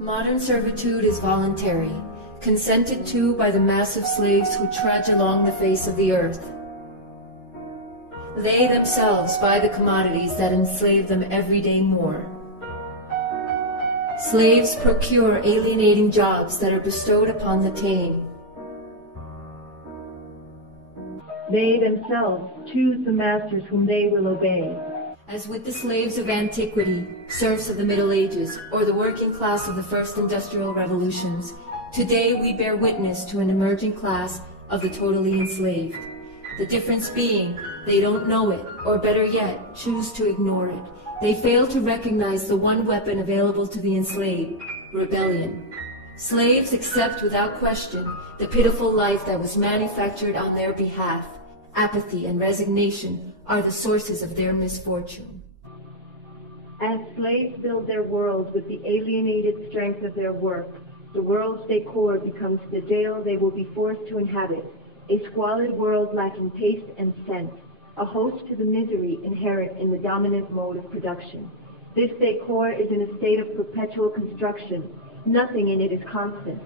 Modern servitude is voluntary, consented to by the mass of slaves who trudge along the face of the earth. They themselves buy the commodities that enslave them every day more. Slaves procure alienating jobs that are bestowed upon the tame. They themselves choose the masters whom they will obey. As with the slaves of antiquity, serfs of the Middle Ages, or the working class of the first industrial revolutions, today we bear witness to an emerging class of the totally enslaved. The difference being, they don't know it, or better yet, choose to ignore it. They fail to recognize the one weapon available to the enslaved, rebellion. Slaves accept without question the pitiful life that was manufactured on their behalf. Apathy and resignation are the sources of their misfortune. As slaves build their worlds with the alienated strength of their work, the world's decor becomes the jail they will be forced to inhabit, a squalid world lacking taste and scent, a host to the misery inherent in the dominant mode of production. This decor is in a state of perpetual construction. Nothing in it is constant.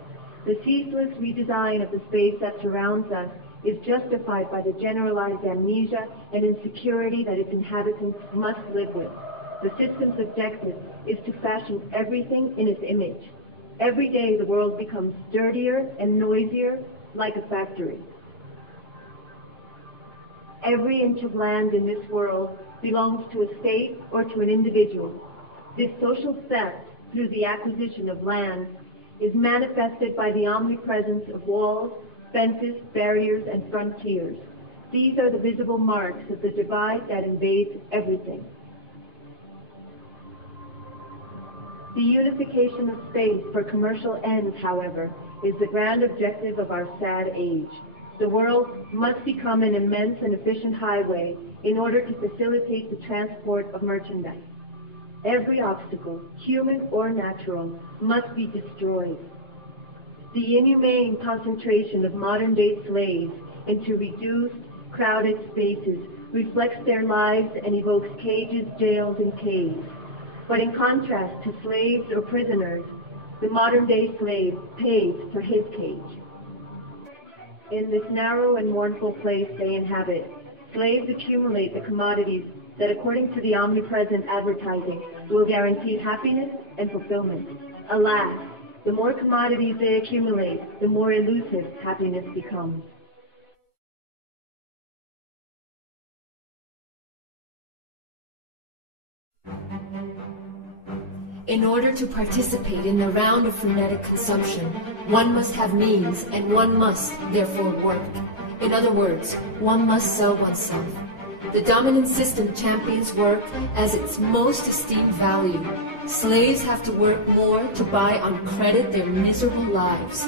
The ceaseless redesign of the space that surrounds us is justified by the generalized amnesia and insecurity that its inhabitants must live with. The system's objective is to fashion everything in its image. Every day the world becomes dirtier and noisier, like a factory. Every inch of land in this world belongs to a state or to an individual. This social theft, through the acquisition of land, is manifested by the omnipresence of walls, fences, barriers, and frontiers. These are the visible marks of the divide that invades everything. The unification of space for commercial ends, however, is the grand objective of our sad age. The world must become an immense and efficient highway in order to facilitate the transport of merchandise. Every obstacle, human or natural, must be destroyed. The inhumane concentration of modern-day slaves into reduced, crowded spaces reflects their lives and evokes cages, jails, and caves. But in contrast to slaves or prisoners, the modern-day slave pays for his cage. In this narrow and mournful place they inhabit, slaves accumulate the commodities that, according to the omnipresent advertising, will guarantee happiness and fulfillment. Alas, the more commodities they accumulate, the more elusive happiness becomes. In order to participate in the round of frenetic consumption, one must have means, and one must, therefore, work. In other words, one must sell oneself. The dominant system champions work as its most esteemed value. Slaves have to work more to buy on credit their miserable lives.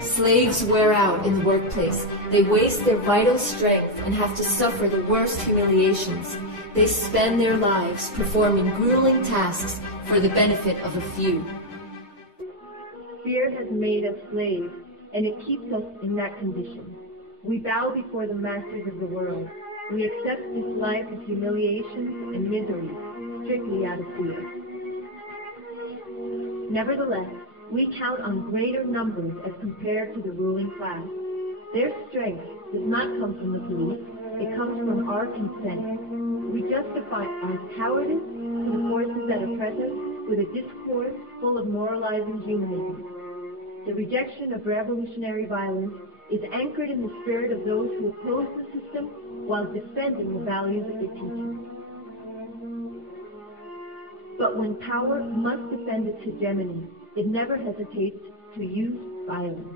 Slaves wear out in the workplace. They waste their vital strength and have to suffer the worst humiliations. They spend their lives performing grueling tasks for the benefit of a few. Fear has made us slaves, and it keeps us in that condition. We bow before the masters of the world. We accept this life of humiliation and misery strictly out of fear. Nevertheless, we count on greater numbers as compared to the ruling class. Their strength does not come from the police, it comes from our consent. We justify our cowardice to the forces that oppress us with a discourse full of moralizing humanism. The rejection of revolutionary violence is anchored in the spirit of those who oppose the system while defending the values it teaches. But when power must defend its hegemony, it never hesitates to use violence.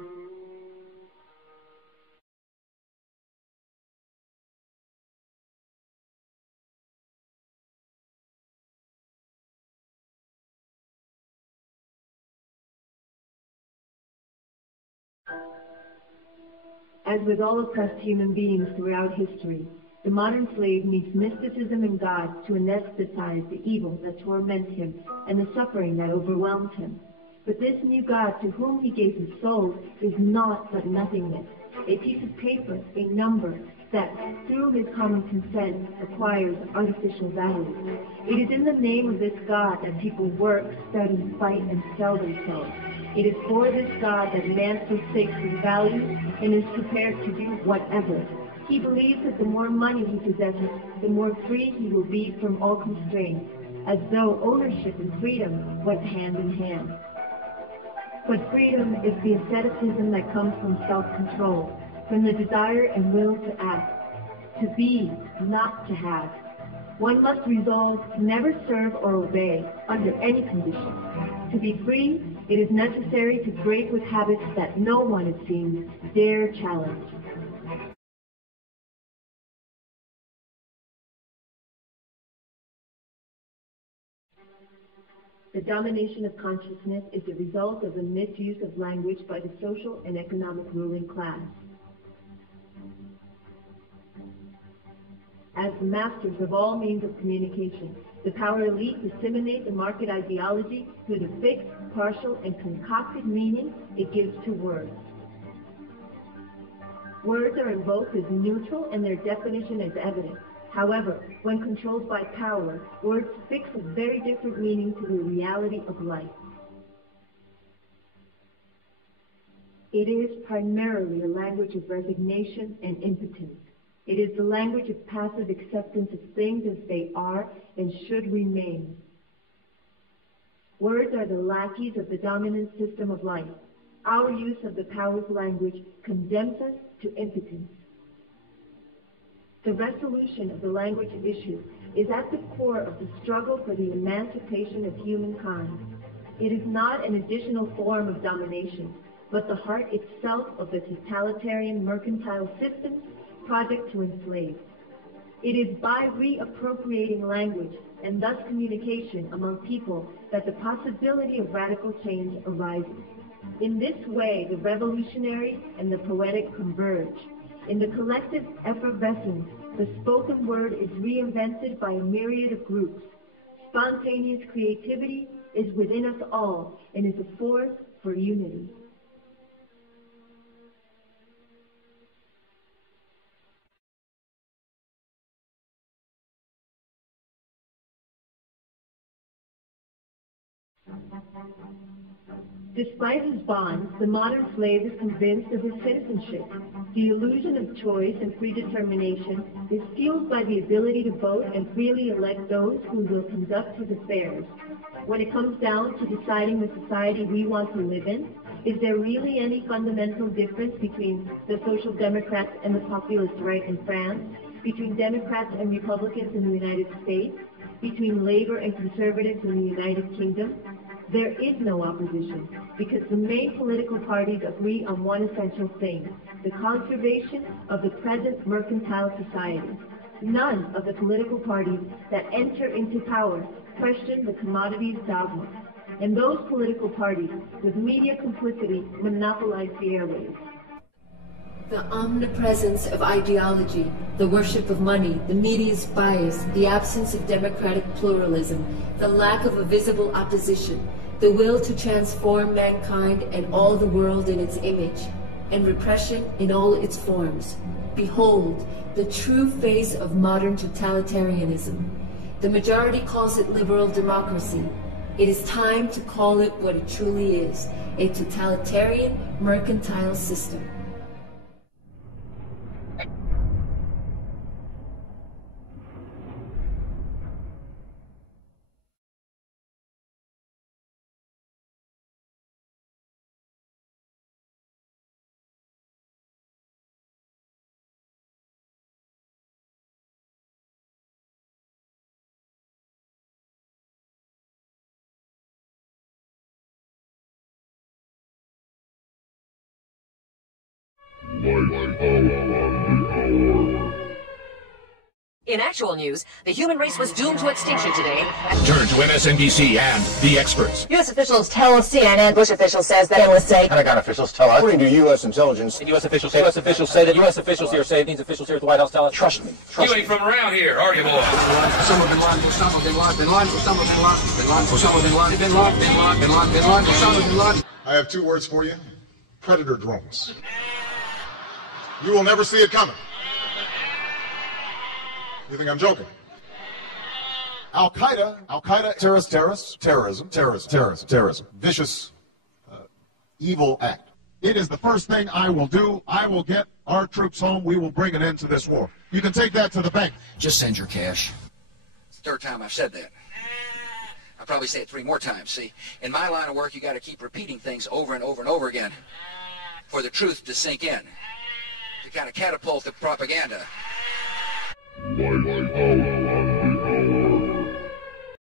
As with all oppressed human beings throughout history, the modern slave needs mysticism and God to anesthetize the evil that torments him and the suffering that overwhelms him. But this new God to whom he gave his soul is naught but nothingness, a piece of paper, a number, that through his common consent acquires artificial value. It is in the name of this God that people work, study, fight, and sell themselves. It is for this God that man forsakes his values and is prepared to do whatever. He believes that the more money he possesses, the more free he will be from all constraints, as though ownership and freedom went hand in hand. But freedom is the asceticism that comes from self-control, from the desire and will to act, to be, not to have. One must resolve to never serve or obey under any condition. To be free, it is necessary to break with habits that no one, it seems, dare challenge. The domination of consciousness is the result of the misuse of language by the social and economic ruling class. As the masters of all means of communication, the power elite disseminate the market ideology through the fixed, partial, and concocted meaning it gives to words. Words are invoked as neutral and their definition is evident. However, when controlled by power, words fix a very different meaning to the reality of life. It is primarily a language of resignation and impotence. It is the language of passive acceptance of things as they are and should remain. Words are the lackeys of the dominant system of life. Our use of the power's language condemns us to impotence. The resolution of the language issue is at the core of the struggle for the emancipation of humankind. It is not an additional form of domination, but the heart itself of the totalitarian mercantile system's project to enslave. It is by reappropriating language and thus communication among people that the possibility of radical change arises. In this way, the revolutionary and the poetic converge. In the collective effervescence, the spoken word is reinvented by a myriad of groups. Spontaneous creativity is within us all and is a force for unity. Despite his bonds, the modern slave is convinced of his citizenship. The illusion of choice and predetermination is fueled by the ability to vote and freely elect those who will conduct his affairs. When it comes down to deciding the society we want to live in, is there really any fundamental difference between the Social Democrats and the populist right in France, between Democrats and Republicans in the United States, between Labor and Conservatives in the United Kingdom? There is no opposition, because the main political parties agree on one essential thing, the conservation of the present mercantile society. None of the political parties that enter into power question the commodities dogma. And those political parties, with media complicity, monopolize the airwaves. The omnipresence of ideology, the worship of money, the media's bias, the absence of democratic pluralism, the lack of a visible opposition, the will to transform mankind and all the world in its image, and repression in all its forms. Behold, the true face of modern totalitarianism. The majority calls it liberal democracy. It is time to call it what it truly is, a totalitarian mercantile system. In actual news, the human race was doomed to extinction today. Turn to MSNBC and the experts. U.S. officials tell CNN. Bush official says that analysts say. Pentagon officials tell us. According to U.S. intelligence. U.S. officials say that U.S. officials here say these officials here at the White House tell us. Trust me. You ain't from around here, are you, boy? Osama bin Laden, Osama bin Laden, bin Laden, Osama bin Laden, bin Laden, Osama bin Laden, bin Laden, bin Laden, bin Laden, bin Laden, Osama bin Laden. I have two words for you. Predator drones. You will never see it coming. You think I'm joking? Al-Qaeda, terrorism, vicious, evil act. It is the first thing I will do. I will get our troops home. We will bring an end to this war. You can take that to the bank. Just send your cash. It's the third time I've said that. I'll probably say it 3 more times. See, in my line of work, you got to keep repeating things over and over and over again for the truth to sink in, to kind of catapult the propaganda. Light